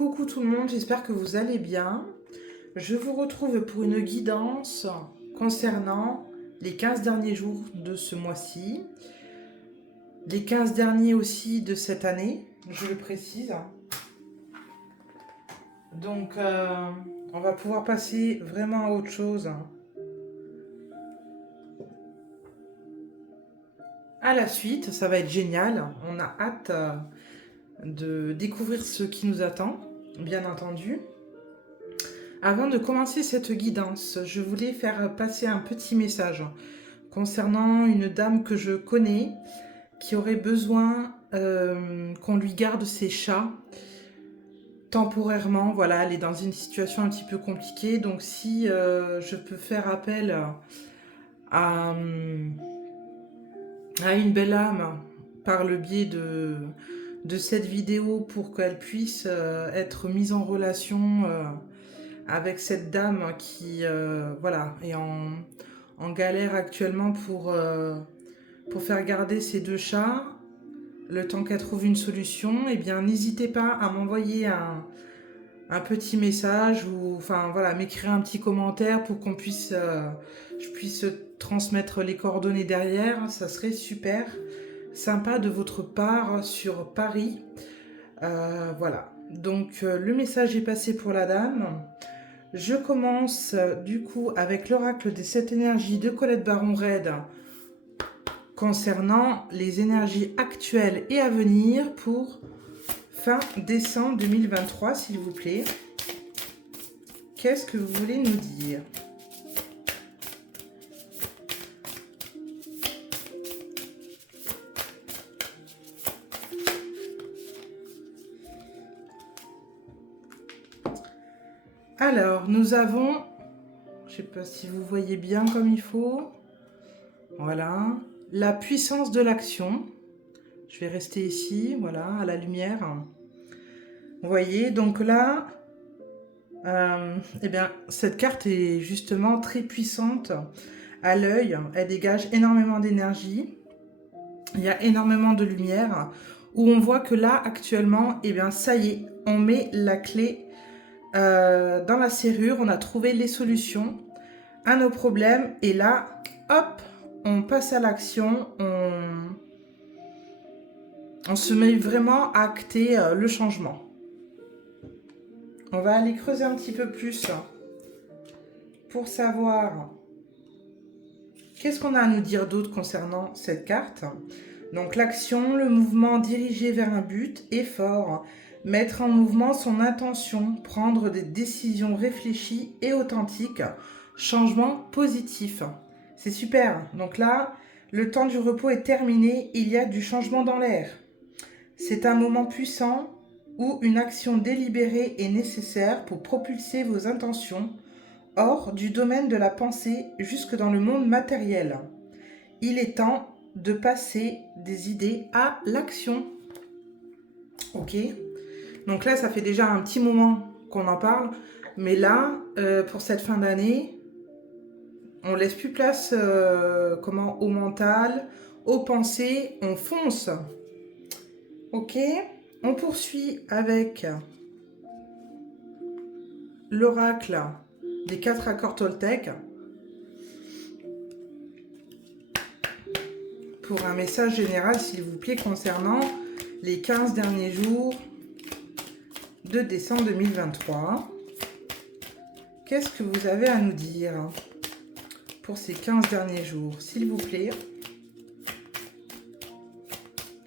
Coucou tout le monde, j'espère que vous allez bien. Je vous retrouve pour une guidance concernant les 15 derniers jours de ce mois-ci, les 15 derniers aussi de cette année, je le précise. Donc, on va pouvoir passer vraiment à autre chose. À la suite, ça va être génial. On a hâte de découvrir ce qui nous attend, bien entendu. Avant de commencer cette guidance, je voulais faire passer un petit message concernant une dame que je connais qui aurait besoin qu'on lui garde ses chats temporairement. Voilà, elle est dans une situation un petit peu compliquée. Donc si je peux faire appel à, à une belle âme par le biais de cette vidéo pour qu'elle puisse être mise en relation avec cette dame qui voilà, est en galère actuellement pour faire garder ses deux chats, le temps qu'elle trouve une solution, eh bien n'hésitez pas à m'envoyer un petit message ou enfin voilà, m'écrire un petit commentaire pour qu'on puisse je puisse transmettre les coordonnées derrière, ça serait super sympa de votre part sur Paris. Voilà, donc le message est passé pour la dame. Je commence du coup avec l'oracle des 7 énergies de Colette Baron-Red concernant les énergies actuelles et à venir pour fin décembre 2023, s'il vous plaît. Qu'est-ce que vous voulez nous dire ? Alors, nous avons, je ne sais pas si vous voyez bien comme il faut, voilà, la puissance de l'action. Je vais rester ici, voilà, à la lumière. Vous voyez, donc là, eh bien, cette carte est justement très puissante à l'œil. Elle dégage énormément d'énergie. Il y a énormément de lumière où on voit que là, actuellement, eh bien, ça y est, on met la clé dans la serrure. On a trouvé les solutions à nos problèmes. Et là, hop, on passe à l'action. On se met vraiment à acter le changement. On va aller creuser un petit peu plus pour savoir qu'est-ce qu'on a à nous dire d'autre concernant cette carte. Donc l'action, le mouvement dirigé vers un but, effort, mettre en mouvement son intention, prendre des décisions réfléchies et authentiques, changement positif. C'est super. Donc là, le temps du repos est terminé, il y a du changement dans l'air. C'est un moment puissant où une action délibérée est nécessaire pour propulser vos intentions hors du domaine de la pensée jusque dans le monde matériel. Il est temps de passer des idées à l'action. Ok ? Donc là, ça fait déjà un petit moment qu'on en parle, mais là, pour cette fin d'année, on laisse plus place au mental, aux pensées, on fonce. Ok ? On poursuit avec l'oracle des 4 accords Toltec pour un message général, s'il vous plaît, concernant les 15 derniers jours de décembre 2023. Qu'est-ce que vous avez à nous dire pour ces 15 derniers jours, s'il vous plaît?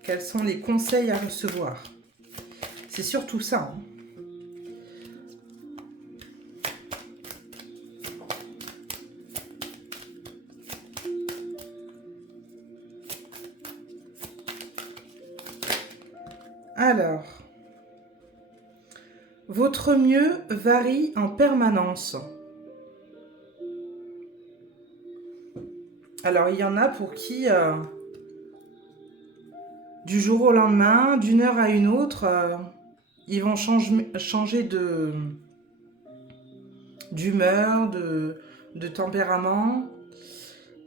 Quels sont les conseils à recevoir? C'est surtout ça. Alors, votre mieux varie en permanence. Alors, il y en a pour qui, du jour au lendemain, d'une heure à une autre, ils vont changer d'humeur, de tempérament.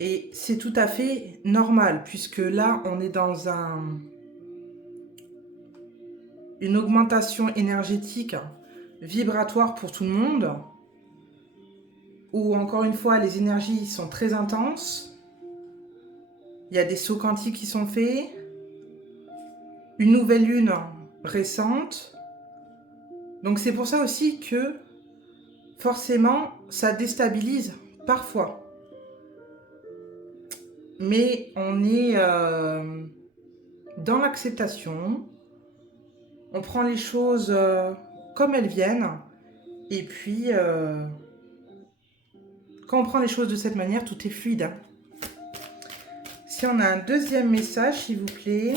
Et c'est tout à fait normal, puisque là, on est dans une augmentation énergétique vibratoire pour tout le monde, où encore une fois les énergies sont très intenses, il y a des sauts quantiques qui sont faits, une nouvelle lune récente. Donc c'est pour ça aussi que forcément ça déstabilise parfois. Mais on est dans l'acceptation, on prend les choses comme elles viennent, et puis quand on prend les choses de cette manière, tout est fluide. Si on a un deuxième message, s'il vous plaît.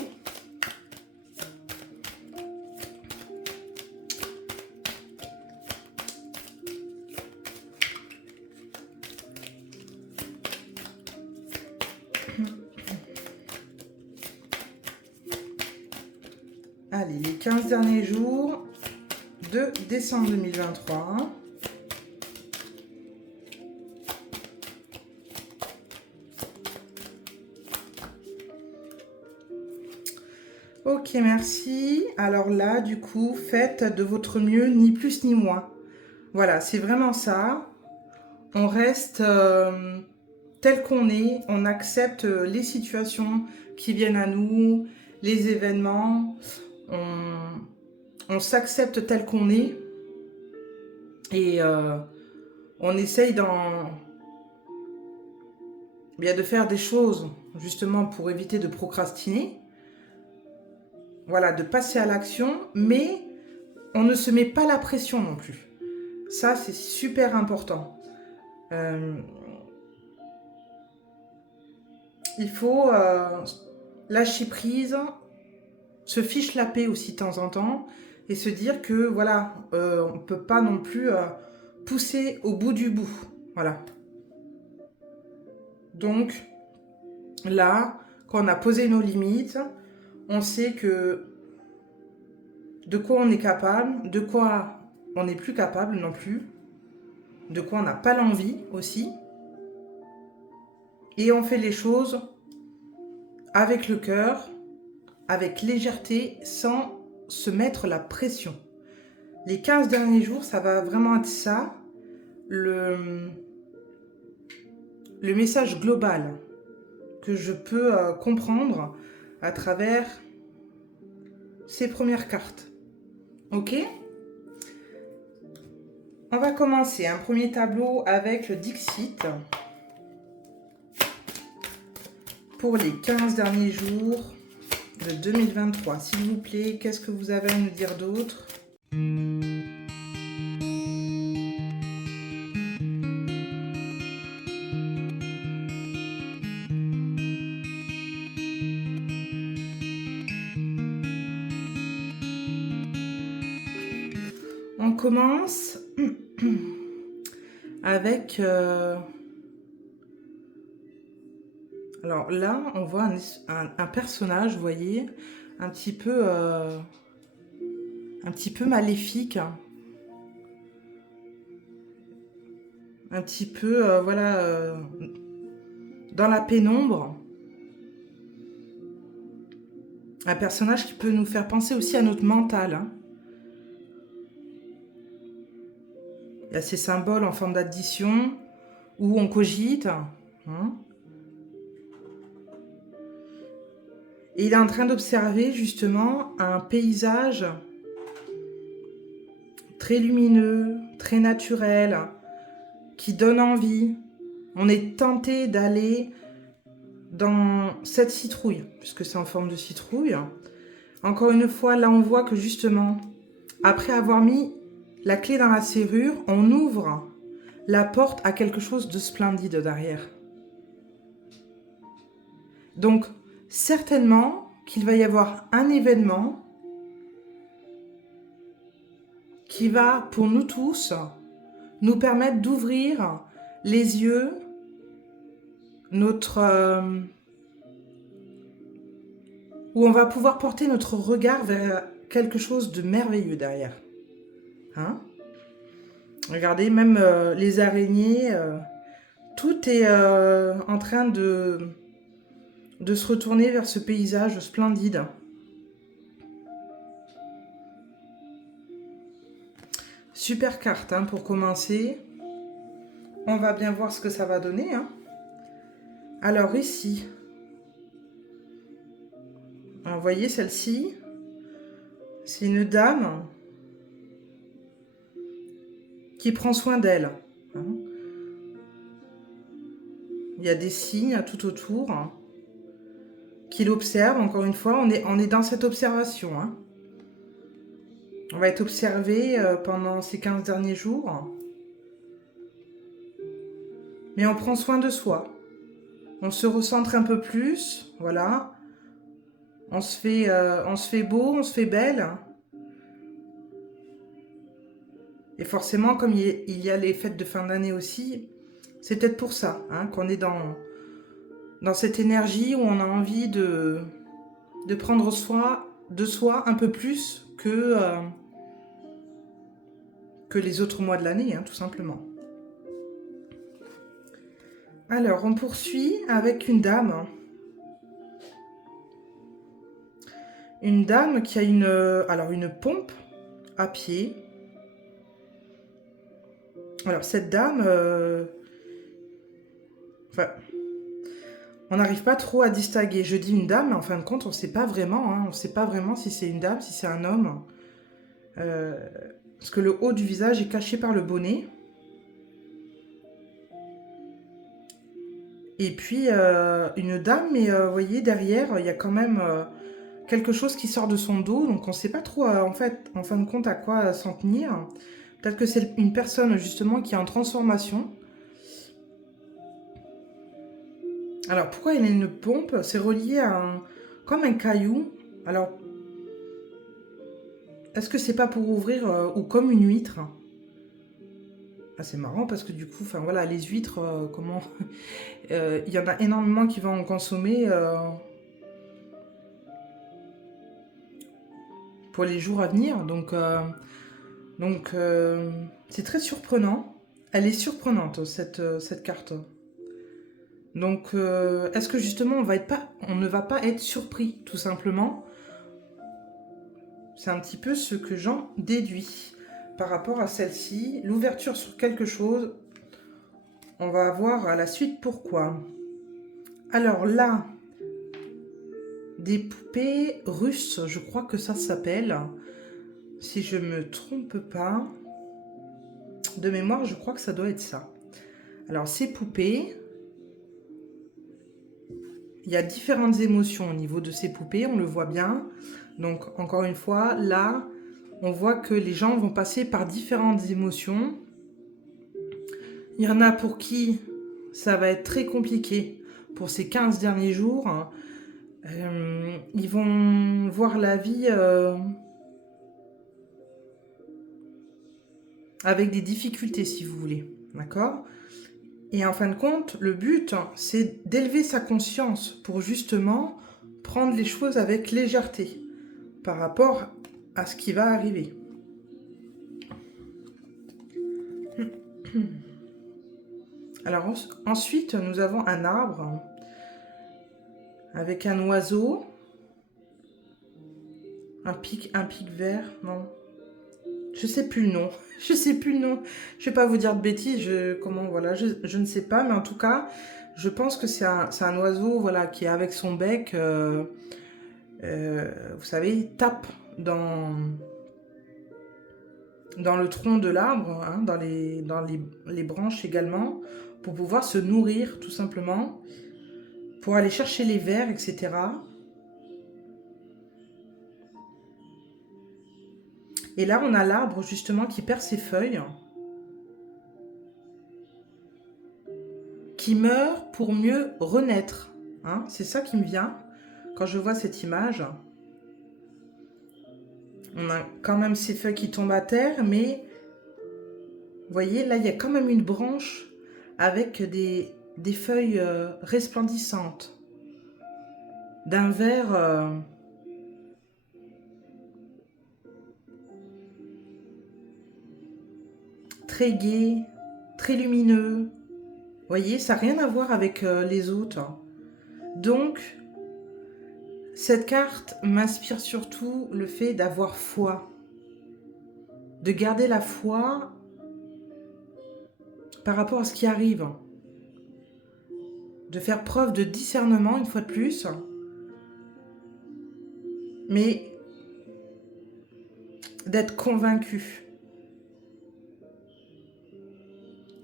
Allez, les 15 derniers jours de décembre 2023. Ok, merci. Alors là, du coup, faites de votre mieux, ni plus ni moins. Voilà, c'est vraiment ça. On reste tel qu'on est, on accepte les situations qui viennent à nous, les événements, on s'accepte tel qu'on est et on essaye bien de faire des choses justement pour éviter de procrastiner, voilà, de passer à l'action, mais on ne se met pas la pression non plus. Ça, c'est super important. Il faut lâcher prise, se fiche la paix aussi de temps en temps et se dire que voilà, on ne peut pas non plus pousser au bout du bout. Voilà. Donc là, quand on a posé nos limites, on sait que de quoi on est capable, de quoi on n'est plus capable non plus, de quoi on n'a pas l'envie aussi. Et on fait les choses avec le cœur, avec légèreté, sans se mettre la pression. Les 15 derniers jours, ça va vraiment être ça, le message global que je peux comprendre à travers ces premières cartes. Ok ? On va commencer un premier tableau avec le Dixit pour les 15 derniers jours de 2023. S'il vous plaît, qu'est-ce que vous avez à nous dire d'autre ? On commence avec... Alors là, on voit un personnage, vous voyez, un petit peu maléfique. Un petit peu, voilà, dans la pénombre. Un personnage qui peut nous faire penser aussi à notre mental. Hein. Il y a ces symboles en forme d'addition, où on cogite. Hein. Et il est en train d'observer justement un paysage très lumineux, très naturel, qui donne envie. On est tenté d'aller dans cette citrouille, puisque c'est en forme de citrouille. Encore une fois, là on voit que justement, après avoir mis la clé dans la serrure, on ouvre la porte à quelque chose de splendide derrière. Donc, certainement qu'il va y avoir un événement qui va, pour nous tous, nous permettre d'ouvrir les yeux, où on va pouvoir porter notre regard vers quelque chose de merveilleux derrière. Hein ? Regardez, même les araignées, tout est en train de se retourner vers ce paysage splendide. Super carte hein, pour commencer. On va bien voir ce que ça va donner. Hein. Alors ici, vous voyez celle-ci, c'est une dame qui prend soin d'elle. Hein. Il y a des signes tout autour hein, qui l'observent. Encore une fois, on est dans cette observation. Hein. On va être observé pendant ces 15 derniers jours. Mais on prend soin de soi. On se recentre un peu plus. Voilà. On se fait beau, on se fait belle. Et forcément, comme il y a les fêtes de fin d'année aussi, c'est peut-être pour ça hein, qu'on est dans cette énergie où on a envie de prendre soin de soi un peu plus que les autres mois de l'année, hein, tout simplement. Alors, on poursuit avec une dame. Une dame qui a une pompe à pied. Alors, cette dame... on n'arrive pas trop à distinguer. Je dis une dame, mais en fin de compte, on ne sait pas vraiment. Hein, on ne sait pas vraiment si c'est une dame, si c'est un homme. Parce que le haut du visage est caché par le bonnet. Et puis, une dame, mais vous voyez, derrière, il y a quand même quelque chose qui sort de son dos. Donc, on ne sait pas trop, en fin de compte, à quoi s'en tenir. Peut-être que c'est une personne, justement, qui est en transformation. Alors, pourquoi il y a une pompe? C'est relié à comme un caillou. Alors, est-ce que c'est pas pour ouvrir ou comme une huître? Ah, c'est marrant parce que du coup, enfin voilà, les huîtres, comment... Il y en a énormément qui vont en consommer pour les jours à venir. Donc c'est très surprenant. Elle est surprenante, cette carte. Donc, est-ce que justement, on ne va pas être surpris, tout simplement? C'est un petit peu ce que j'en déduis par rapport à celle-ci. L'ouverture sur quelque chose, on va voir à la suite pourquoi. Alors là, des poupées russes, je crois que ça s'appelle. Si je me trompe pas. De mémoire, je crois que ça doit être ça. Alors, ces poupées, il y a différentes émotions au niveau de ces poupées, on le voit bien. Donc, encore une fois, là, on voit que les gens vont passer par différentes émotions. Il y en a pour qui ça va être très compliqué pour ces 15 derniers jours. Ils vont voir la vie avec des difficultés, si vous voulez. D'accord ? Et en fin de compte, le but, c'est d'élever sa conscience pour justement prendre les choses avec légèreté par rapport à ce qui va arriver. Alors ensuite, nous avons un arbre avec un oiseau, un pic vert, non, je sais plus le nom. Je sais plus le nom. Je vais pas vous dire de bêtises. Je ne sais pas, mais en tout cas, je pense que c'est un oiseau, voilà, qui est avec son bec, vous savez, il tape dans le tronc de l'arbre, hein, dans les branches également, pour pouvoir se nourrir tout simplement, pour aller chercher les vers, etc. Et là, on a l'arbre justement qui perd ses feuilles, qui meurt pour mieux renaître. Hein, c'est ça qui me vient quand je vois cette image. On a quand même ces feuilles qui tombent à terre, mais vous voyez, là, il y a quand même une branche avec des feuilles resplendissantes, d'un vert très gai, très lumineux. Vous voyez, ça n'a rien à voir avec les autres. Donc, cette carte m'inspire surtout le fait d'avoir foi. de garder la foi par rapport à ce qui arrive. De faire preuve de discernement, une fois de plus. Mais d'être convaincu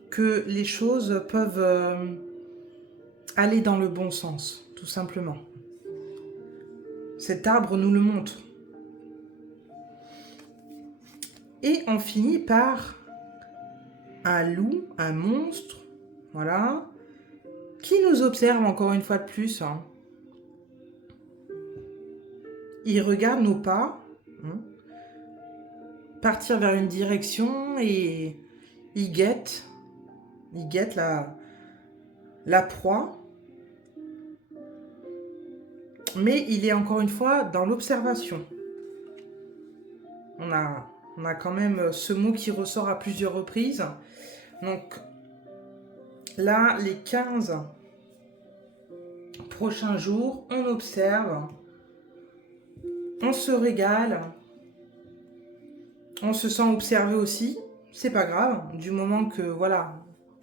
que les choses peuvent aller dans le bon sens, tout simplement. Cet arbre nous le montre. Et on finit par un loup, un monstre, voilà, qui nous observe encore une fois de plus. Il regarde nos pas, partir vers une direction et il guette la proie. Mais il est encore une fois dans l'observation. On a quand même ce mot qui ressort à plusieurs reprises. Donc là, les 15 prochains jours, on observe, on se régale, on se sent observé aussi. C'est pas grave, du moment que voilà,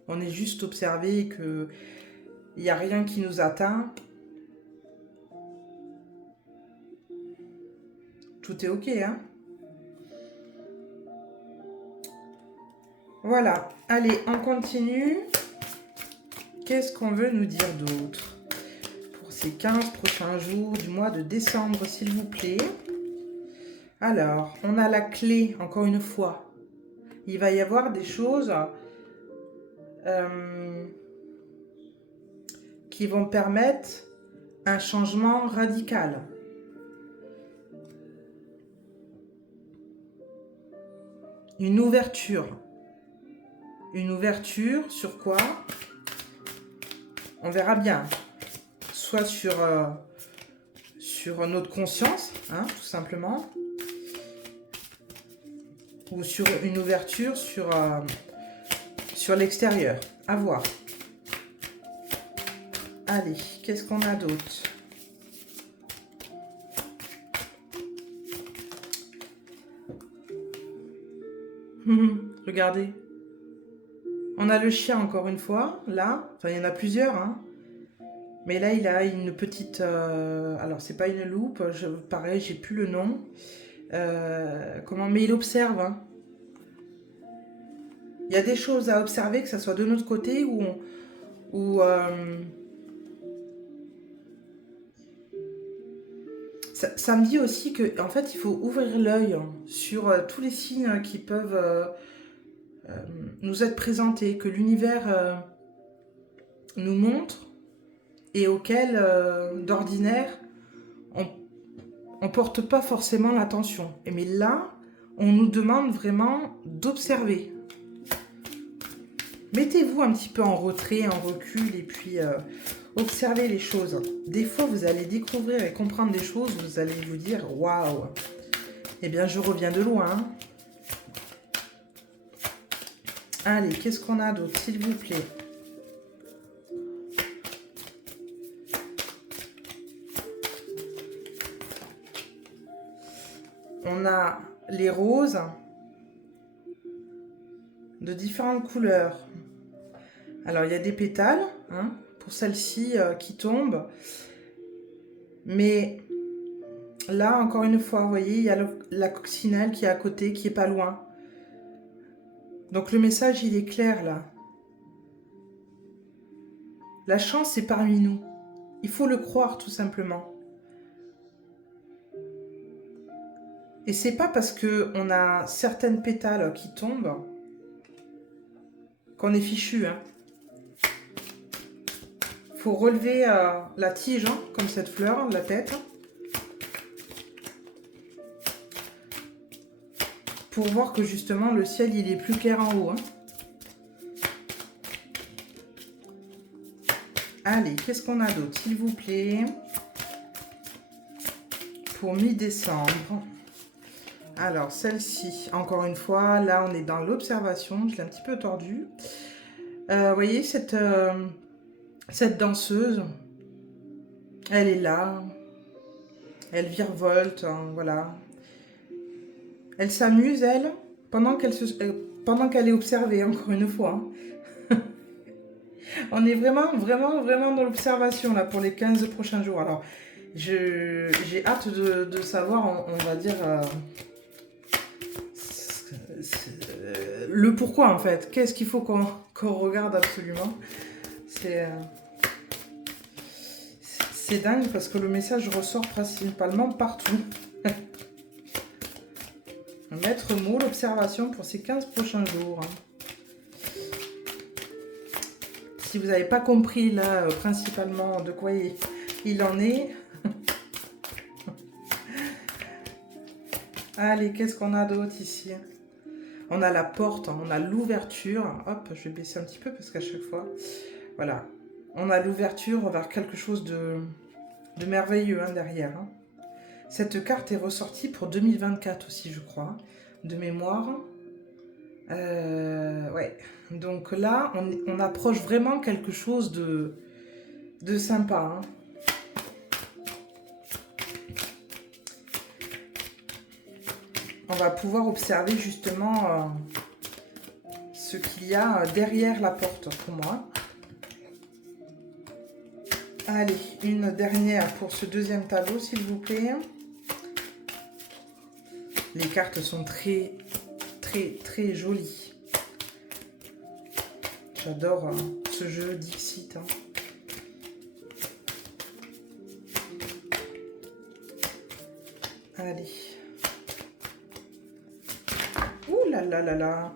on est juste observé et qu'il n'y a rien qui nous atteint. Tout est ok, hein? Voilà, allez, on continue. Qu'est-ce qu'on veut nous dire d'autre pour ces 15 prochains jours du mois de décembre, s'il vous plaît? Alors, on a la clé, encore une fois. Il va y avoir des choses qui vont permettre un changement radical. Une ouverture. Une ouverture sur quoi? On verra bien. Soit sur notre conscience, hein, tout simplement. Ou sur une ouverture sur l'extérieur. À voir. Allez, qu'est-ce qu'on a d'autre? Regardez. On a le chien encore une fois, là. Enfin, il y en a plusieurs, hein. Mais là, il a une petite... alors, c'est pas une loupe. Pareil, j'ai plus le nom. Mais il observe, hein. Il y a des choses à observer, que ce soit de notre côté ou ça me dit aussi que, en fait, il faut ouvrir l'œil sur tous les signes qui peuvent nous être présentés, que l'univers nous montre et auquel, d'ordinaire, on porte pas forcément l'attention. Mais là, on nous demande vraiment d'observer. Mettez-vous un petit peu en retrait, en recul, et puis observez les choses. Des fois, vous allez découvrir et comprendre des choses, vous allez vous dire « Waouh !» Eh bien, je reviens de loin. Allez, qu'est-ce qu'on a d'autre, s'il vous plaît? On a les roses de différentes couleurs. Alors, il y a des pétales, hein, pour celle-ci qui tombe. Mais là, encore une fois, vous voyez, il y a la coccinelle qui est à côté, qui est pas loin. Donc, le message, il est clair, là. La chance est parmi nous. Il faut le croire, tout simplement. Et c'est pas parce qu'on a certaines pétales qui tombent qu'on est fichu, hein. Faut relever la tige, hein, comme cette fleur, la tête, pour voir que justement le ciel il est plus clair en haut, hein. Allez, qu'est-ce qu'on a d'autre, s'il vous plaît, pour mi-décembre? Alors, celle-ci, encore une fois, là on est dans l'observation, je l'ai un petit peu tordue. Vous voyez cette danseuse, elle est là, elle virevolte, hein, voilà. Elle s'amuse, elle, pendant qu'elle est observée, encore une fois. Hein. On est vraiment, vraiment, vraiment dans l'observation là pour les 15 prochains jours. Alors, j'ai hâte de savoir, on va dire, le pourquoi en fait. Qu'est-ce qu'il faut qu'on regarde absolument. C'est dingue parce que le message ressort principalement partout. Maître mot, l'observation pour ces 15 prochains jours. Si vous n'avez pas compris là, principalement de quoi il en est. Allez, qu'est-ce qu'on a d'autre ici? On a la porte, on a l'ouverture. Hop, je vais baisser un petit peu parce qu'à chaque fois, voilà. On a l'ouverture vers quelque chose de merveilleux hein, derrière. Hein. Cette carte est ressortie pour 2024 aussi, je crois, de mémoire. Ouais. Donc là, on approche vraiment quelque chose de sympa. Hein. On va pouvoir observer justement ce qu'il y a derrière la porte pour moi. Allez, une dernière pour ce deuxième tableau, s'il vous plaît. Les cartes sont très, très, très jolies. J'adore ce jeu Dixit. Hein. Allez. Ouh là là là là.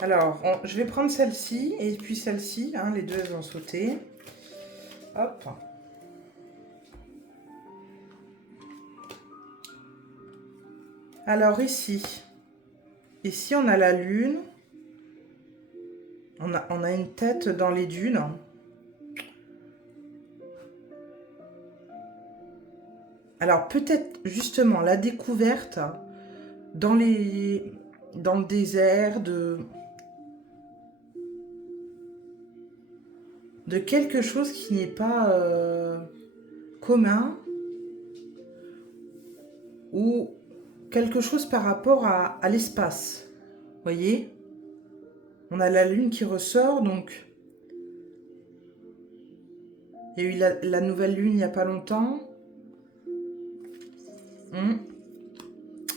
Alors, je vais prendre celle-ci et puis celle-ci. Hein, les deux, elles ont sauté. Hop. Alors ici, on a la lune. On a une tête dans les dunes. Alors peut-être justement la découverte dans le désert de quelque chose qui n'est pas commun ou quelque chose par rapport à l'espace. Vous voyez ? On a la lune qui ressort, donc il y a eu la nouvelle lune il n'y a pas longtemps.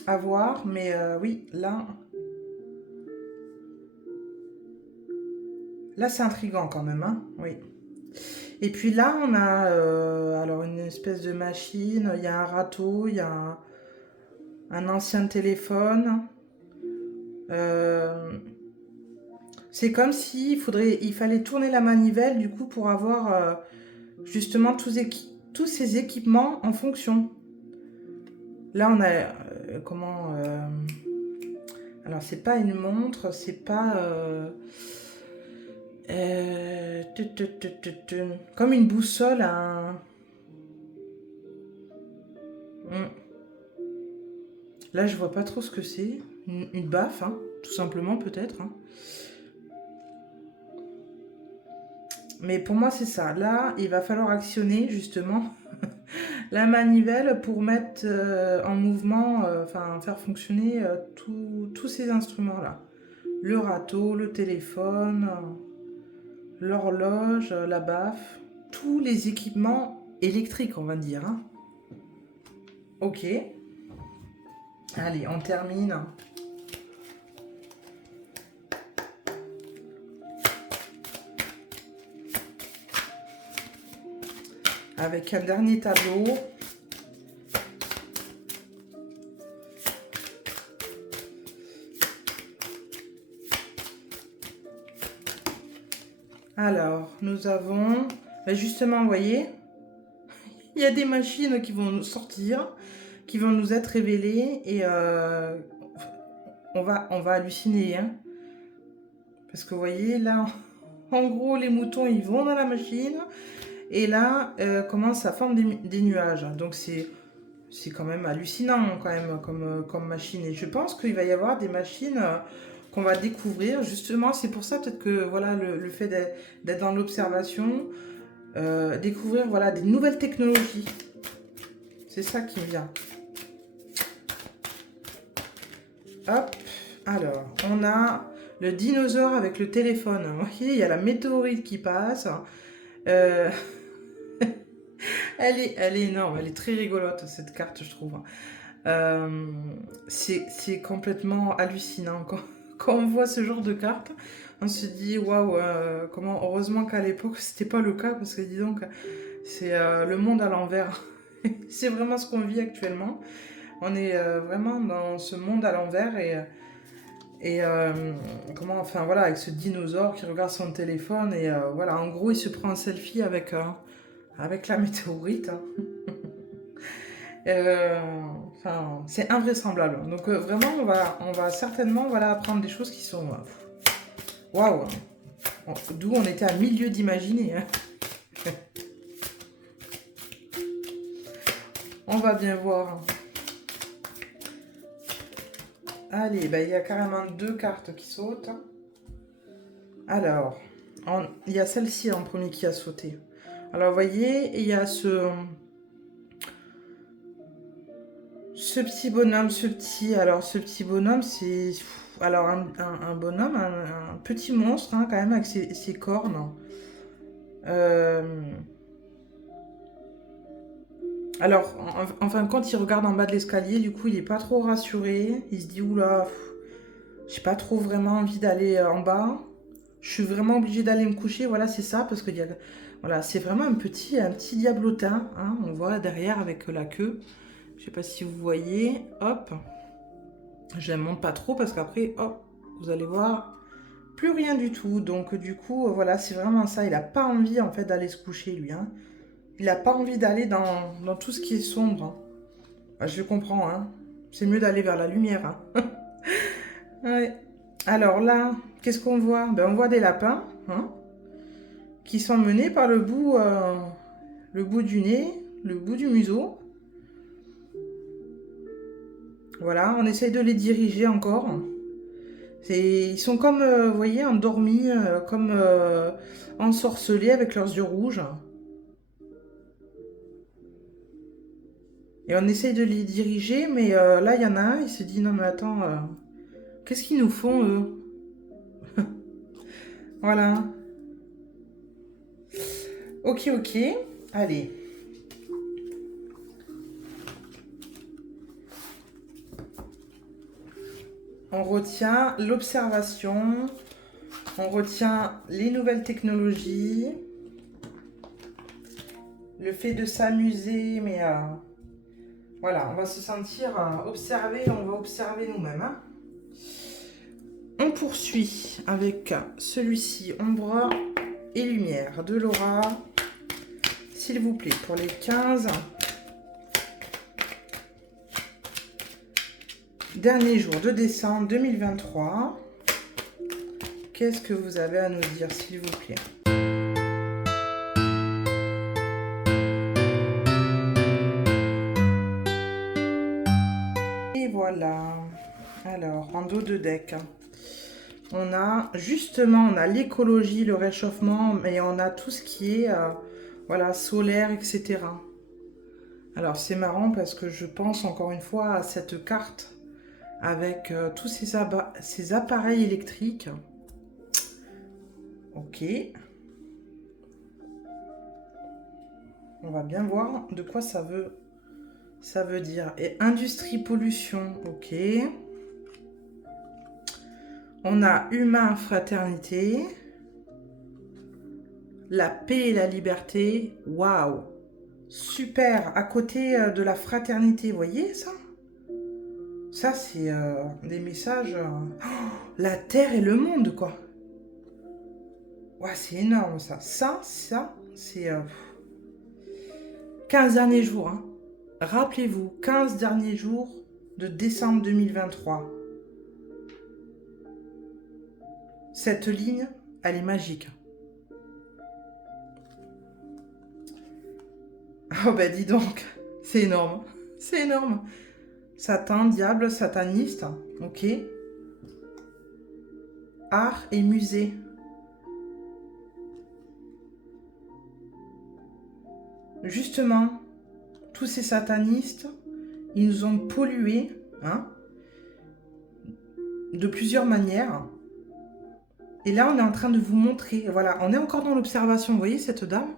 À voir, mais oui, là c'est intriguant quand même, hein, oui. Et puis là, on a alors une espèce de machine, il y a un râteau, il y a un ancien téléphone. C'est comme si il fallait tourner la manivelle du coup pour avoir justement tous ces équipements en fonction. Là, on a alors, c'est pas une montre, c'est pas comme une boussole. Là, je vois pas trop ce que c'est. Une baffe, hein, tout simplement, peut-être. Hein. Mais pour moi, c'est ça. Là, il va falloir actionner, justement, la manivelle pour mettre en mouvement, faire fonctionner tous ces instruments-là. Le râteau, le téléphone, l'horloge, la baffe, tous les équipements électriques, on va dire. Hein. Ok. Allez, on termine. Avec un dernier tableau. Alors, nous avons... Justement, vous voyez, il y a des machines qui vont nous sortir, qui vont nous être révélées et on va halluciner. Hein. Parce que vous voyez, là, en gros, les moutons, ils vont dans la machine. Et là, ça forme des nuages. Donc, c'est quand même hallucinant quand même, comme machine. Et je pense qu'il va y avoir des machines qu'on va découvrir. Justement, c'est pour ça peut-être que voilà, le fait d'être dans l'observation, découvrir voilà, des nouvelles technologies. C'est ça qui me vient. Hop. Alors, on a le dinosaure avec le téléphone. Vous voyez, il y a la météorite qui passe. Euh, elle est énorme, elle est très rigolote cette carte, je trouve. C'est complètement hallucinant. Quand on voit ce genre de carte, on se dit waouh, comment heureusement qu'à l'époque c'était pas le cas parce que dis donc, c'est le monde à l'envers. C'est vraiment ce qu'on vit actuellement. On est vraiment dans ce monde à l'envers et comment, enfin voilà, avec ce dinosaure qui regarde son téléphone et voilà, en gros il se prend un selfie avec la météorite. Hein. Euh, enfin, c'est invraisemblable. Donc vraiment, on va certainement voilà, apprendre des choses qui sont waouh. D'où on était à milieu d'imaginer. Hein. On va bien voir. Allez, bah, il y a carrément 2 cartes qui sautent. Alors, il y a celle-ci en premier qui a sauté. Alors, vous voyez, il y a ce petit bonhomme, ce petit bonhomme, c'est alors un bonhomme, un petit monstre, hein, quand même, avec ses cornes. Euh, alors, enfin, quand il regarde en bas de l'escalier, du coup, il est pas trop rassuré. Il se dit, oula, j'ai pas trop vraiment envie d'aller en bas. Je suis vraiment obligée d'aller me coucher. Voilà, c'est ça, parce que voilà, c'est vraiment un petit diablotin. Hein, on voit derrière avec la queue. Je sais pas si vous voyez. Hop. Je la monte pas trop parce qu'après, hop, vous allez voir, plus rien du tout. Donc du coup, voilà, c'est vraiment ça. Il a pas envie en fait d'aller se coucher lui. Hein. Il a pas envie d'aller dans tout ce qui est sombre. Hein. Ah, je le comprends. Hein. C'est mieux d'aller vers la lumière. Hein. Ouais. Alors là, qu'est-ce qu'on voit? Ben, on voit des lapins hein, qui sont menés par le bout du nez, le bout du museau. Voilà, on essaye de les diriger encore. Ils sont comme, vous voyez, endormis, comme ensorcelés avec leurs yeux rouges. Et on essaye de les diriger, mais là, il y en a un, il se dit, non mais attends, qu'est-ce qu'ils nous font, eux? Voilà. Ok, ok. Allez. On retient l'observation, on retient les nouvelles technologies, le fait de s'amuser, mais voilà, on va se sentir observé, on va observer nous-mêmes. Hein. On poursuit avec celui-ci, ombre et lumière de Laura, s'il vous plaît, pour les 15 derniers jours de décembre 2023. Qu'est-ce que vous avez à nous dire, s'il vous plaît? Et voilà. Alors, en dos de deck, on a justement, on a l'écologie, le réchauffement, mais on a tout ce qui est voilà, solaire, etc. Alors, c'est marrant parce que je pense encore une fois à cette carte avec tous ces appareils électriques. Ok. On va bien voir de quoi ça veut dire. Et industrie, pollution, ok. On a humain, fraternité. La paix et la liberté. Waouh. Super. À côté de la fraternité, vous voyez ça? Ça, c'est des messages... Oh, la terre et le monde, quoi. Ouais, c'est énorme, ça. Ça, c'est... 15 derniers jours, hein. Rappelez-vous, 15 derniers jours de décembre 2023. Cette ligne, elle est magique. Oh ben dis donc, c'est énorme. C'est énorme. Satan, diable, sataniste, ok. Art et musée. Justement, tous ces satanistes, ils nous ont pollués, hein. de plusieurs manières. Et là, on est en train de vous montrer, voilà, on est encore dans l'observation. Vous voyez cette dame?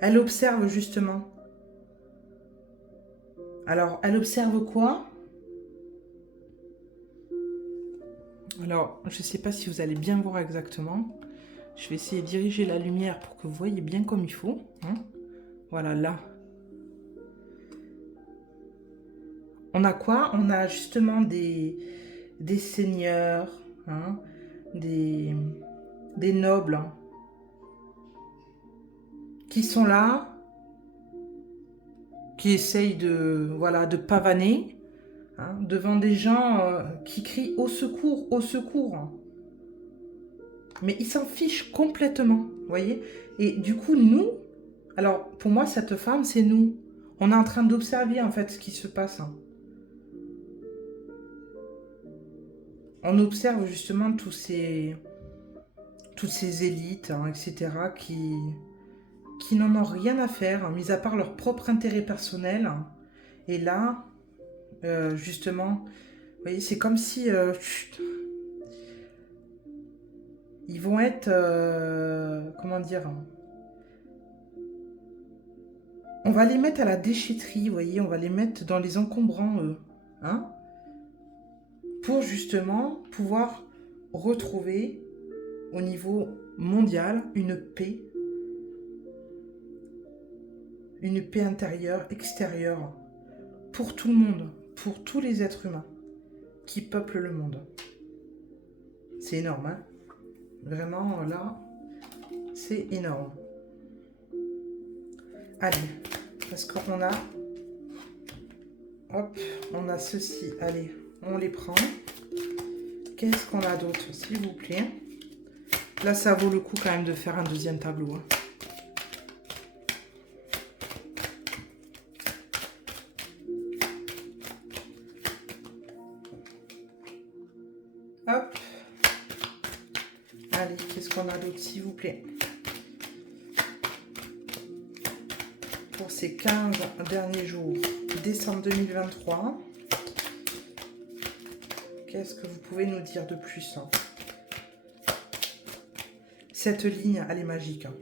Elle observe justement. Alors, elle observe quoi? Alors, je ne sais pas si vous allez bien voir exactement. Je vais essayer de diriger la lumière pour que vous voyez bien comme il faut. Hein. Voilà, là. On a quoi? On a justement des seigneurs, hein, des nobles hein, qui sont là, qui essayent de, voilà, de pavaner hein, devant des gens qui crient au secours, au secours. Mais ils s'en fichent complètement, vous voyez? Et du coup, nous, alors pour moi, cette femme, c'est nous. On est en train d'observer en fait ce qui se passe. Hein. On observe justement toutes ces élites, hein, etc., qui n'en ont rien à faire, hein, mis à part leur propre intérêt personnel. Hein. Et là, justement, vous voyez, c'est comme si ils vont être, comment dire, on va les mettre à la déchetterie, vous voyez, on va les mettre dans les encombrants, eux, hein, pour justement pouvoir retrouver au niveau mondial une paix intérieure, extérieure, pour tout le monde, pour tous les êtres humains qui peuplent le monde. C'est énorme, hein? Vraiment, là, c'est énorme. Allez, parce qu'on a... Hop, on a ceci. Allez, on les prend. Qu'est-ce qu'on a d'autre, s'il vous plaît? Là, ça vaut le coup quand même de faire un deuxième tableau. Hein. Hop. Allez, qu'est-ce qu'on a d'autre, s'il vous plaît? Pour ces 15 derniers jours, décembre 2023, qu'est-ce que vous pouvez nous dire de plus? Hein? Cette ligne, elle est magique. Hein.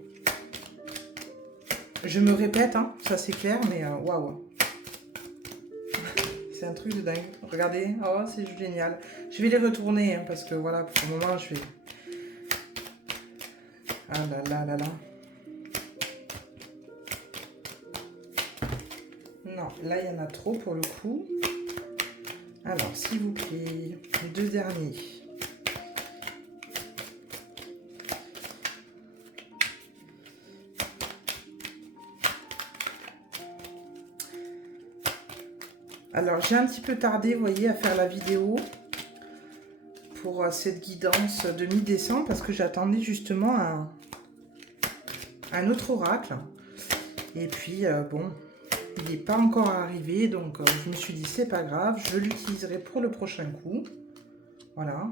Je me répète, hein, ça c'est clair, mais waouh. C'est un truc de dingue. Regardez, oh, c'est génial. Je vais les retourner, hein, parce que voilà, pour le moment, je vais... Ah là là là là. Non, là, il y en a trop pour le coup. Alors, s'il vous plaît, les deux derniers. Alors, j'ai un petit peu tardé, vous voyez, à faire la vidéo pour cette guidance de mi-décembre parce que j'attendais justement un autre oracle. Et puis, bon, il n'est pas encore arrivé, donc je me suis dit, c'est pas grave, je l'utiliserai pour le prochain coup. Voilà.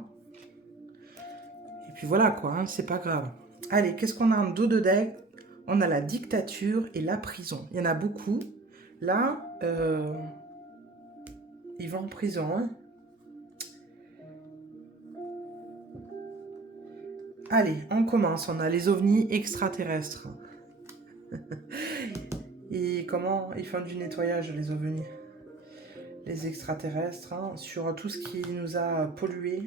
Et puis voilà, quoi, hein, c'est pas grave. Allez, qu'est-ce qu'on a en dos de deck? On a la dictature et la prison. Il y en a beaucoup. Là, ils vont en prison. Hein. Allez, on commence. On a les ovnis extraterrestres. Et comment ils font du nettoyage, les ovnis? Les extraterrestres, hein, sur tout ce qui nous a pollué.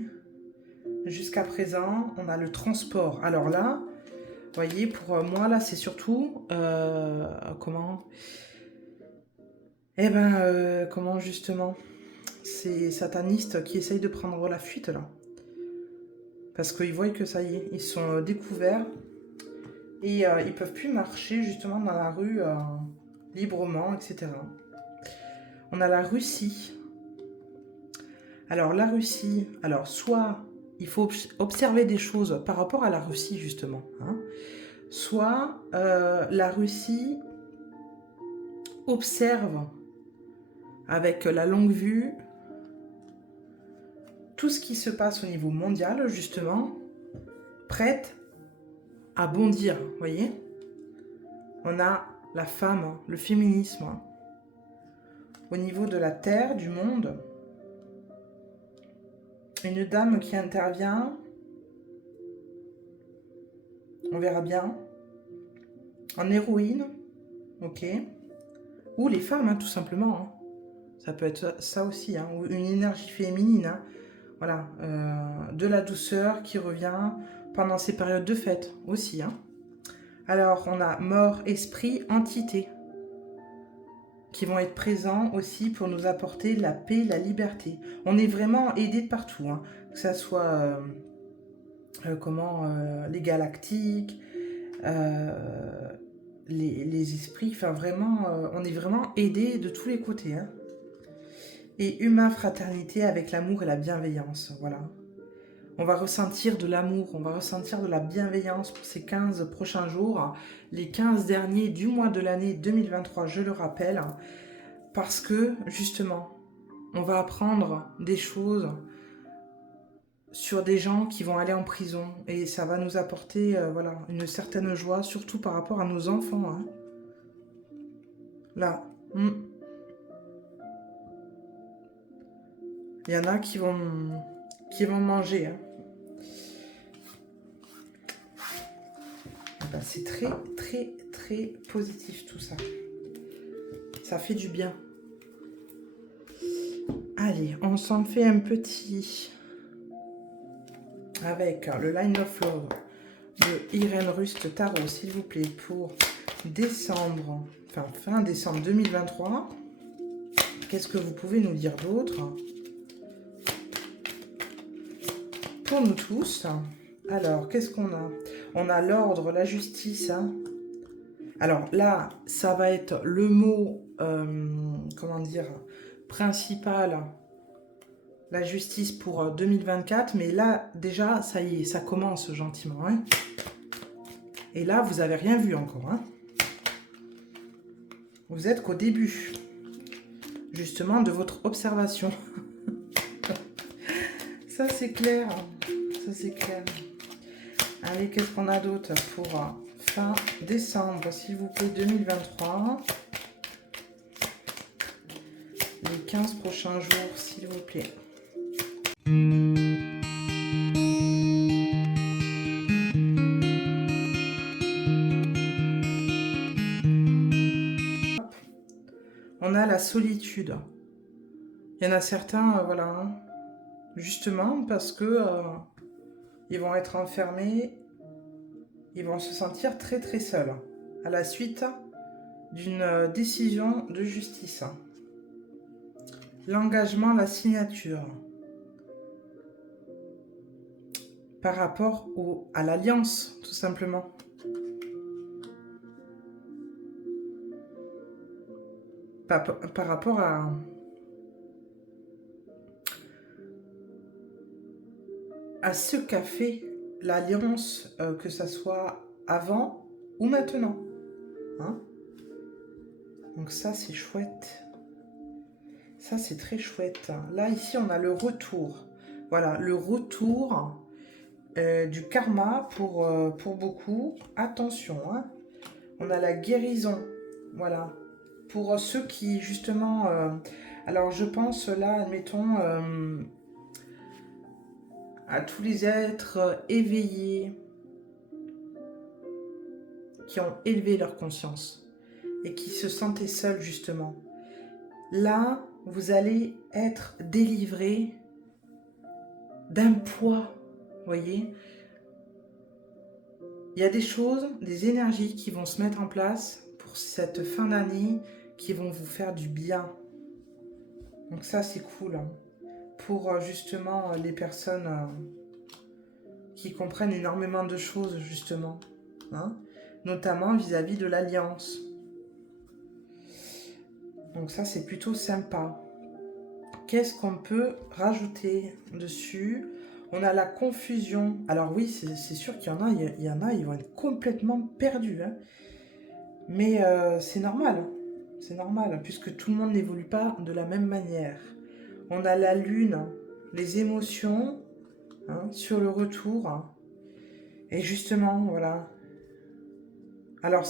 Jusqu'à présent, on a le transport. Alors là, vous voyez, pour moi, là, c'est surtout... comment? Eh ben, comment justement? Ces satanistes qui essayent de prendre la fuite, là. Parce qu'ils voient que ça y est, ils sont découverts. Et ils ne peuvent plus marcher, justement, dans la rue librement, etc. On a la Russie. Alors, la Russie... Alors, soit... Il faut observer des choses par rapport à la Russie, justement. Hein. Soit la Russie observe avec la longue vue tout ce qui se passe au niveau mondial, justement, prête à bondir, vous voyez. On a la femme, le féminisme, au niveau de la Terre, du monde. Une dame qui intervient. On verra bien. En héroïne. Ok. Ou les femmes, hein, tout simplement. Hein. Ça peut être ça aussi. Hein. Ou une énergie féminine. Hein. Voilà. De la douceur qui revient pendant ces périodes de fête aussi. Hein. Alors, on a mort, esprit, entité. Qui vont être présents aussi pour nous apporter la paix, la liberté. On est vraiment aidé de partout. Hein. Que ça soit... les galactiques, les esprits, enfin vraiment, on est vraiment aidé de tous les côtés. Hein. Et humain fraternité avec l'amour et la bienveillance, voilà. On va ressentir de l'amour, on va ressentir de la bienveillance pour ces 15 prochains jours, les 15 derniers du mois de l'année 2023, je le rappelle, parce que justement, on va apprendre des choses sur des gens qui vont aller en prison et ça va nous apporter voilà, une certaine joie, surtout par rapport à nos enfants. Hein. Là, il y en a qui vont manger. Hein. Ben, c'est très, très, très positif tout ça. Ça fait du bien. Allez, on s'en fait un petit avec le Line of Love de Irène Rust Tarot, s'il vous plaît, pour décembre, enfin fin décembre 2023. Qu'est-ce que vous pouvez nous dire d'autre pour nous tous? Alors, qu'est-ce qu'on a? On a l'ordre, la justice. Hein. Alors là, ça va être le mot, comment dire, principal, la justice pour 2024. Mais là, déjà, ça y est, ça commence gentiment. Hein. Et là, vous n'avez rien vu encore. Hein. Vous êtes qu'au début, justement, de votre observation. Ça, c'est clair. Ça, c'est clair. Allez, qu'est-ce qu'on a d'autre pour fin décembre, s'il vous plaît, 2023. Les 15 prochains jours, s'il vous plaît. On a la solitude. Il y en a certains, voilà, hein, justement parce que ils vont être enfermés, ils vont se sentir très très seuls à la suite d'une décision de justice. L'engagement, la signature par rapport à l'alliance, tout simplement. Par rapport à ce qu'a fait l'alliance, que ça soit avant ou maintenant. Hein? Donc ça, c'est chouette. Ça, c'est très chouette. Là, ici, on a le retour. Voilà, le retour du karma pour beaucoup. Attention, hein. On a la guérison. Voilà. Pour ceux qui, justement... alors, je pense, là, admettons, à tous les êtres éveillés qui ont élevé leur conscience et qui se sentaient seuls, justement. Là, vous allez être délivrés d'un poids, vous voyez. Il y a des choses, des énergies qui vont se mettre en place pour cette fin d'année qui vont vous faire du bien. Donc ça, c'est cool. Hein. Pour justement les personnes qui comprennent énormément de choses, justement. Hein, notamment vis-à-vis de l'alliance. Donc ça, c'est plutôt sympa. Qu'est-ce qu'on peut rajouter dessus? On a la confusion. Alors oui, c'est sûr qu'il y en a, ils vont être complètement perdus. Hein. Mais c'est normal. C'est normal, puisque tout le monde n'évolue pas de la même manière. On a la lune, les émotions, hein, sur le retour. Hein. Et justement, voilà. Alors,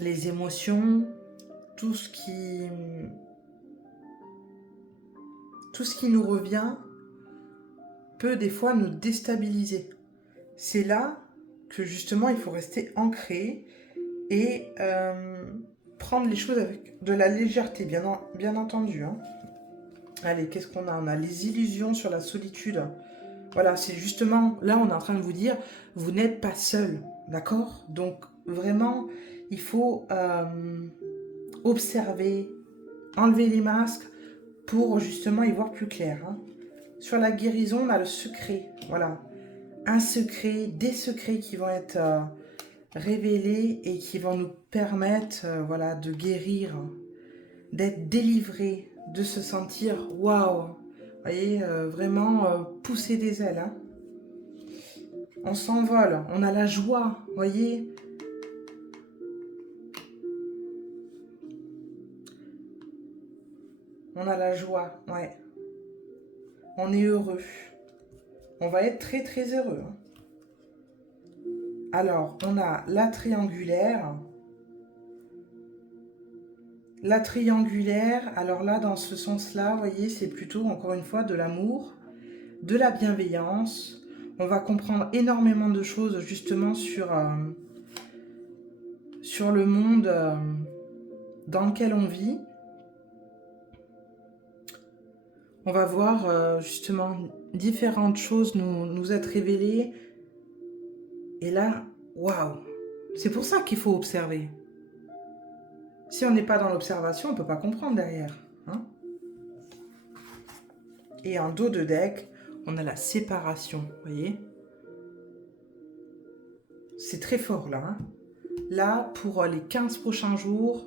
les émotions, tout ce qui tout ce qui nous revient peut des fois nous déstabiliser. C'est là que justement il faut rester ancré et prendre les choses avec de la légèreté, bien entendu. Hein. Allez, qu'est-ce qu'on a? On a les illusions sur la solitude. Voilà, c'est justement, là on est en train de vous dire, vous n'êtes pas seul, d'accord? Donc vraiment, il faut observer, enlever les masques pour justement y voir plus clair. Hein. Sur la guérison, on a le secret, voilà. Un secret, des secrets qui vont être révélés et qui vont nous permettre voilà, de guérir, d'être délivrés, de se sentir waouh. Vous voyez, vraiment pousser des ailes. Hein. On s'envole, on a la joie, vous voyez. On a la joie, ouais. On est heureux. On va être très très heureux. Hein. Alors, on a la triangulaire. La triangulaire, alors là, dans ce sens-là, vous voyez, c'est plutôt, encore une fois, de l'amour, de la bienveillance. On va comprendre énormément de choses, justement, sur le monde dans lequel on vit. On va voir, justement, différentes choses nous être révélées. Et là, waouh! C'est pour ça qu'il faut observer. Si on n'est pas dans l'observation, on ne peut pas comprendre derrière. Hein. Et en dos de deck, on a la séparation, vous voyez. C'est très fort là. Hein. Là, pour les 15 prochains jours,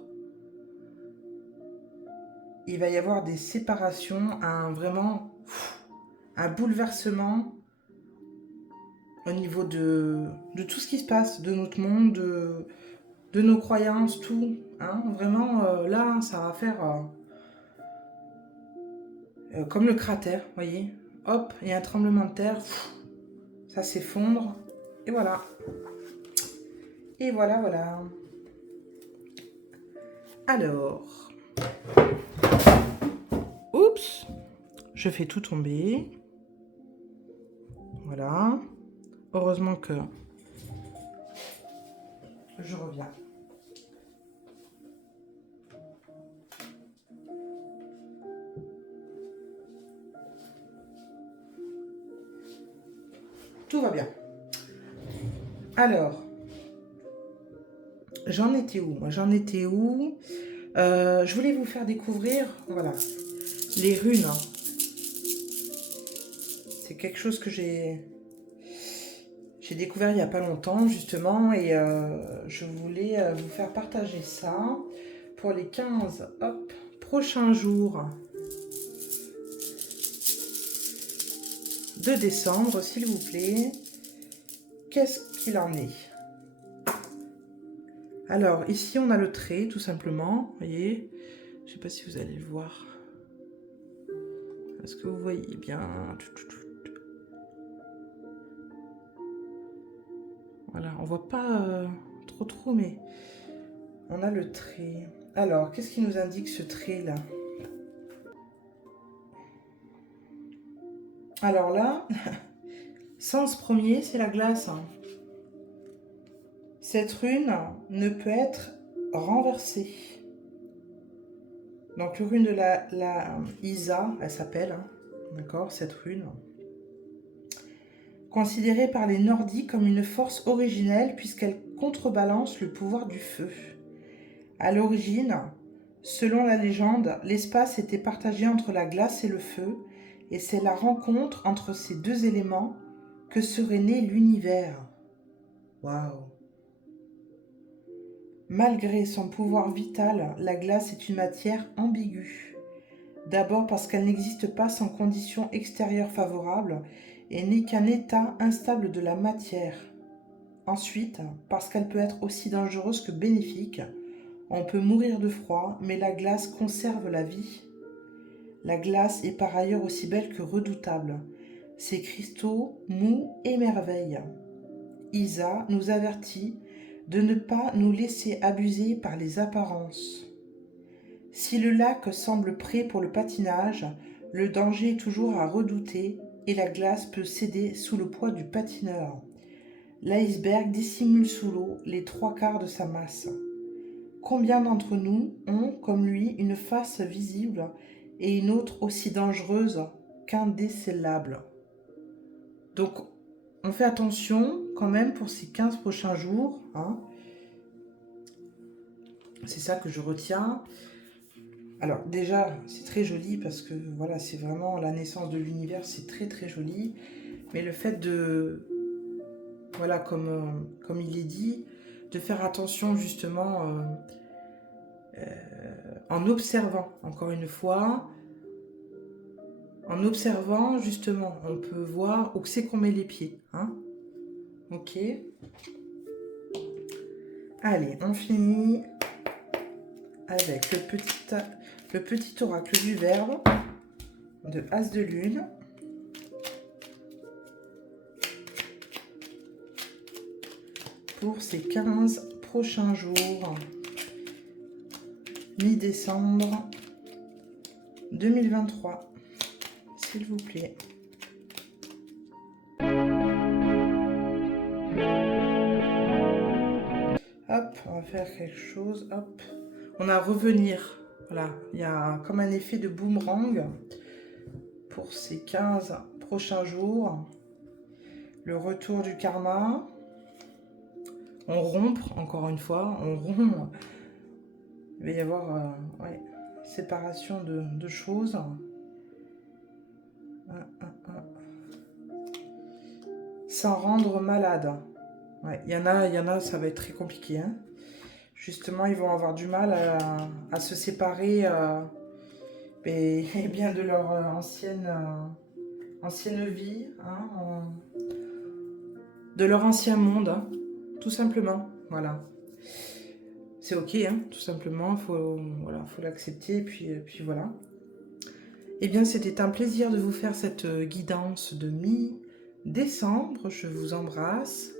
il va y avoir des séparations, vraiment un bouleversement au niveau de tout ce qui se passe, de notre monde, de nos croyances, tout. Hein. Vraiment, là, ça va faire comme le cratère, vous voyez. Hop, il y a un tremblement de terre, ça s'effondre, et voilà. Et voilà, voilà. Alors, oups, je fais tout tomber. Voilà. Heureusement que je reviens. Tout va bien. Alors, j'en étais où? Je voulais vous faire découvrir, voilà, les runes. C'est quelque chose que j'ai découvert il n'y a pas longtemps, justement, et je voulais vous faire partager ça pour les 15 prochains jours de décembre, s'il vous plaît. Qu'est-ce qu'il en est? Alors, ici, on a le trait, tout simplement. Vous voyez? Je ne sais pas si vous allez le voir. Est-ce que vous voyez bien? Voilà, on voit pas trop, mais on a le trait. Alors, qu'est-ce qui nous indique ce trait-là? Alors là, sens premier, c'est la glace. Cette rune ne peut être renversée. Donc, le rune de la Isa, elle s'appelle, hein, d'accord, cette rune. Considérée par les Nordiques comme une force originelle puisqu'elle contrebalance le pouvoir du feu. À l'origine, selon la légende, l'espace était partagé entre la glace et le feu, et c'est la rencontre entre ces deux éléments que serait né l'univers. Waouh! Malgré son pouvoir vital, la glace est une matière ambiguë. D'abord parce qu'elle n'existe pas sans conditions extérieures favorables et n'est qu'un état instable de la matière. Ensuite, parce qu'elle peut être aussi dangereuse que bénéfique. On peut mourir de froid, mais la glace conserve la vie. La glace est par ailleurs aussi belle que redoutable. Ses cristaux mous émerveillent. Isa nous avertit de ne pas nous laisser abuser par les apparences. Si le lac semble prêt pour le patinage, Le danger est toujours à redouter et la glace peut céder sous le poids du patineur. L'iceberg dissimule sous l'eau les 3/4 de sa masse. Combien d'entre nous ont, comme lui, une face visible et une autre aussi dangereuse qu'indécellable? Donc, on fait attention quand même pour ces 15 prochains jours. Hein. C'est ça que je retiens. Alors déjà, c'est très joli parce que voilà, c'est vraiment la naissance de l'univers, c'est très très joli. Mais le fait de, voilà, comme il est dit, de faire attention justement en observant, encore une fois, en observant justement, on peut voir où c'est qu'on met les pieds. Hein. Ok. Allez, on finit avec le petit oracle du Verbe de As de Lune. Pour ces 15 prochains jours, mi-décembre 2023, s'il vous plaît. Hop, on va faire quelque chose, hop. On a revenir, voilà, il y a comme un effet de boomerang pour ces 15 prochains jours. Le retour du karma. On rompt, encore une fois, on rompt. Il va y avoir ouais, séparation de choses. Sans rendre malade. Ouais, il y en a, ça va être très compliqué. Hein. Justement, ils vont avoir du mal à se séparer et bien de leur ancienne vie, hein, de leur ancien monde, hein, tout simplement. Voilà. C'est ok, hein, tout simplement, faut l'accepter, puis voilà. Eh bien, c'était un plaisir de vous faire cette guidance de mi-décembre. Je vous embrasse.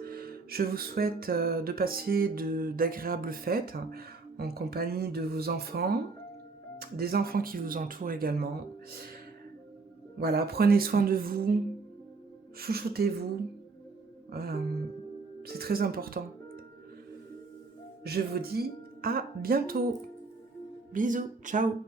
Je vous souhaite de passer d'agréables fêtes en compagnie de vos enfants, des enfants qui vous entourent également. Voilà, prenez soin de vous, chouchoutez-vous. C'est très important. Je vous dis à bientôt. Bisous, ciao.